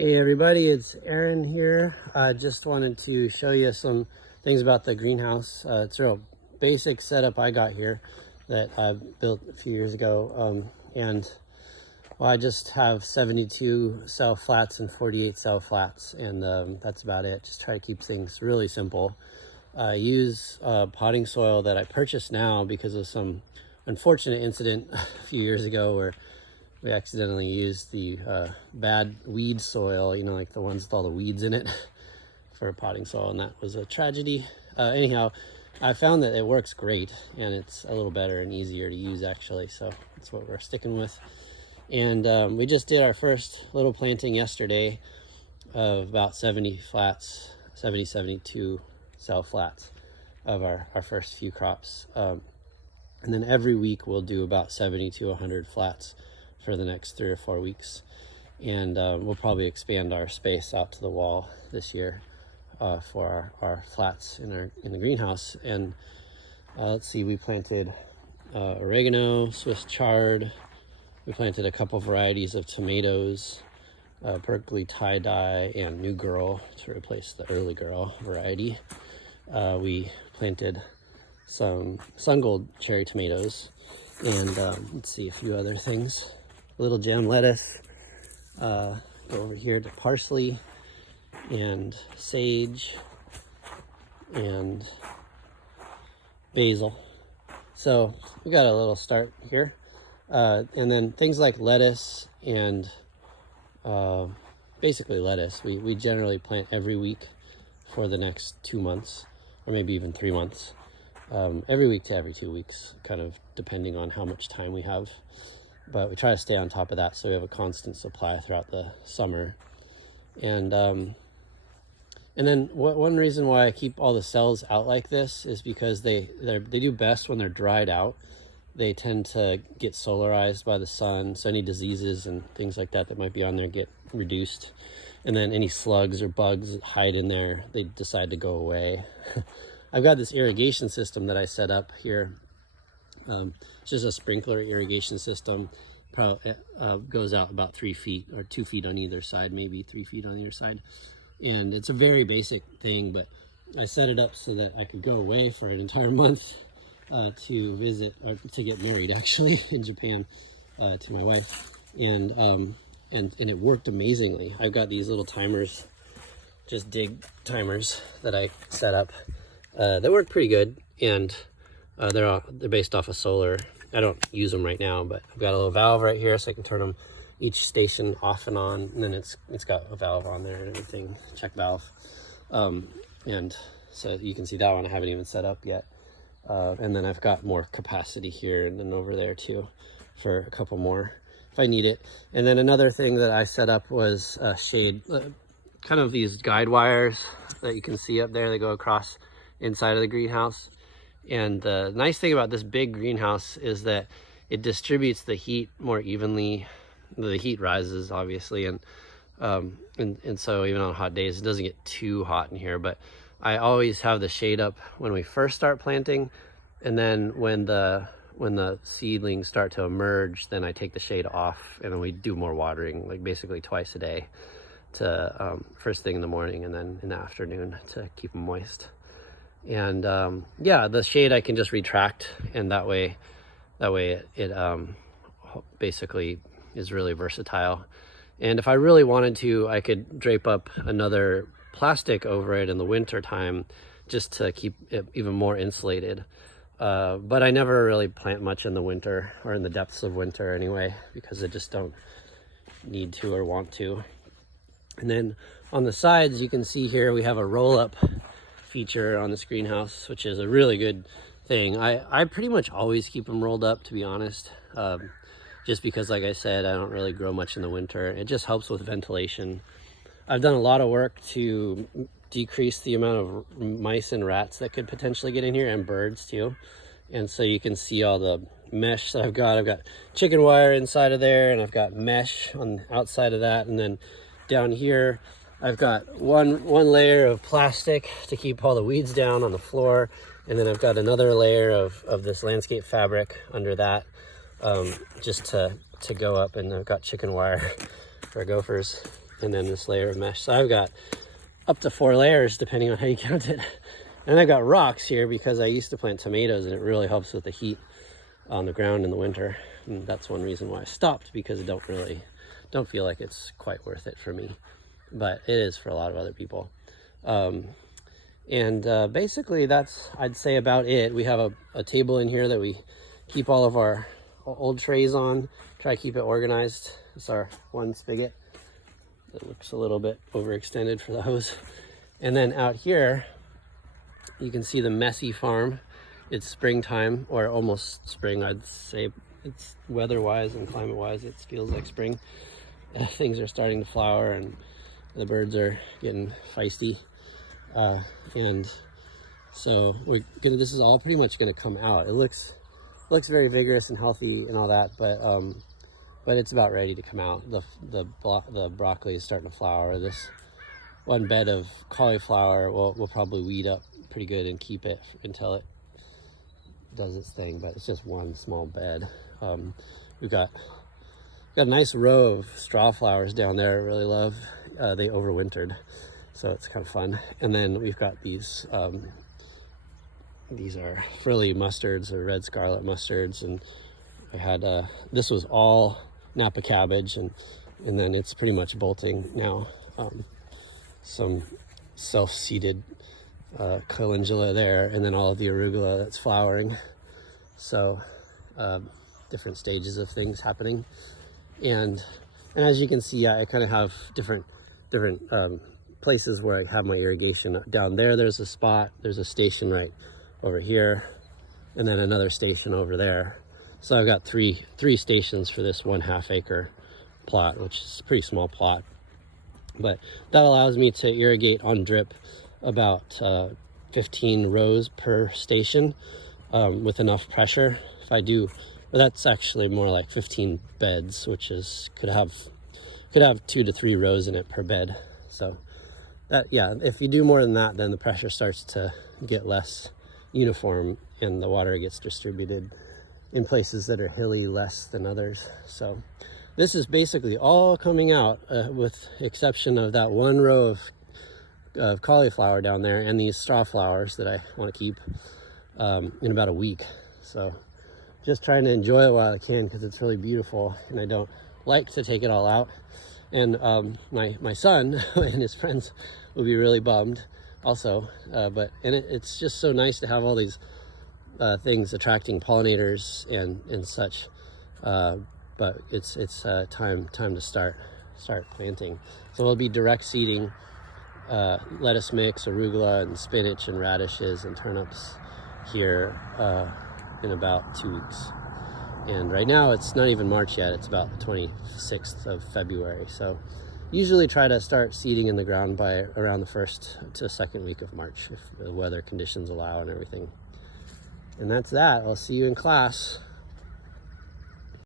Hey everybody, it's Aaron here. I just wanted to show you some things about the greenhouse. It's a real basic setup I got here that I built a few years ago. I just have 72 cell flats and 48 cell flats, and that's about it. Just try to keep things really simple. I use potting soil that I purchased now because of some unfortunate incident a few years ago where we accidentally used the bad weed soil, you know, like the ones with all the weeds in it for potting soil, and that was a tragedy. Anyhow, I found that it works great, and it's a little better and easier to use actually, so that's what we're sticking with. And we just did our first little planting yesterday of about 72 cell flats of our first few crops. And then every week we'll do about 70 to 100 flats for the next 3 or 4 weeks, and we'll probably expand our space out to the wall this year for our flats in the greenhouse. And let's see, we planted oregano, Swiss chard, we planted a couple varieties of tomatoes, Berkeley tie-dye, and New Girl to replace the Early Girl variety. We planted some sun gold cherry tomatoes, and let's see, a few other things. Little gem lettuce, go over here to parsley and sage and basil. So we got a little start here. And then things like lettuce and basically lettuce, we generally plant every week for the next 2 months, or maybe even 3 months. Every week to every 2 weeks, kind of depending on how much time we have. But we try to stay on top of that so we have a constant supply throughout the summer. And then one reason why I keep all the cells out like this is because they do best when they're dried out. They tend to get solarized by the sun, so any diseases and things like that might be on there get reduced. And then any slugs or bugs that hide in there, they decide to go away. I've got this irrigation system that I set up here. It's just a sprinkler irrigation system. Probably goes out about 3 feet or 2 feet on either side, maybe 3 feet on either side. And it's a very basic thing, but I set it up so that I could go away for an entire month to visit, or to get married actually in Japan to my wife. And it worked amazingly. I've got these little timers, just dig timers that I set up. They work pretty good, and they're based off of solar. I don't use them right now, but I've got a little valve right here so I can turn them each station off and on, and then it's got a valve on there and everything, check valve. And so you can see that one I haven't even set up yet. And then I've got more capacity here and then over there too for a couple more if I need it. And then another thing that I set up was shade, kind of these guide wires that you can see up there. They go across inside of the greenhouse. And the nice thing about this big greenhouse is that it distributes the heat more evenly. The heat rises obviously, and so even on hot days it doesn't get too hot in here. But I always have the shade up when we first start planting, and then when the seedlings start to emerge, then I take the shade off, and then we do more watering, like basically twice a day, to first thing in the morning and then in the afternoon to keep them moist. And yeah, the shade I can just retract, and that way it basically is really versatile. And if I really wanted to, I could drape up another plastic over it in the winter time just to keep it even more insulated. But I never really plant much in the winter, or in the depths of winter anyway, because I just don't need to or want to. And then on the sides, you can see here we have a roll-up feature on this greenhouse, which is a really good thing. I pretty much always keep them rolled up, to be honest, just because, like I said, I don't really grow much in the winter. It just helps with ventilation. I've done a lot of work to decrease the amount of mice and rats that could potentially get in here, and birds too. And so you can see all the mesh that I've got. I've got chicken wire inside of there, and I've got mesh on the outside of that. And then down here, I've got one layer of plastic to keep all the weeds down on the floor, and then I've got another layer of this landscape fabric under that, just to go up, and I've got chicken wire for gophers and then this layer of mesh. So I've got up to 4 layers depending on how you count it. And I've got rocks here because I used to plant tomatoes, and it really helps with the heat on the ground in the winter. And that's one reason why I stopped, because I don't feel like it's quite worth it for me, but it is for a lot of other people. Basically that's, I'd say, about it. We have a table in here that we keep all of our old trays on, try to keep it organized. It's our one spigot that looks a little bit overextended for the hose. And then out here you can see the messy farm. It's springtime, or almost spring, I'd say. It's weather-wise and climate-wise, it feels like spring. Things are starting to flower and the birds are getting feisty. And so this is all pretty much gonna come out. It looks very vigorous and healthy and all that, but it's about ready to come out. The broccoli is starting to flower. This one bed of cauliflower we'll probably weed up pretty good and keep it until it does its thing, but it's just one small bed. We've got a nice row of straw flowers down there I really love. They overwintered, so it's kind of fun. And then we've got these are frilly mustards, or red scarlet mustards, and I had this was all Napa cabbage, and then it's pretty much bolting now. Some self-seeded calendula there, and then all of the arugula that's flowering. So different stages of things happening, and as you can see, I kind of have different places where I have my irrigation. Down there, there's a spot, there's a station right over here, and then another station over there. So I've got three stations for this 1/2 acre plot, which is a pretty small plot, but that allows me to irrigate on drip about 15 rows per station with enough pressure. If I do, well, that's actually more like 15 beds, which is could have 2 to 3 rows in it per bed. So that, yeah, if you do more than that, then the pressure starts to get less uniform and the water gets distributed in places that are hilly less than others. So this is basically all coming out with exception of that one row of cauliflower down there and these straw flowers that I want to keep in about a week. So just trying to enjoy it while I can, because it's really beautiful and I don't like to take it all out. And my son and his friends will be really bummed also, but it's just so nice to have all these things attracting pollinators and such, but it's time to start planting. So we'll be direct seeding lettuce mix, arugula and spinach and radishes and turnips here in about 2 weeks. And right now it's not even March yet, it's about the 26th of February. So usually try to start seeding in the ground by around the 1st to 2nd week of March, if the weather conditions allow and everything. And that's that. I'll see you in class.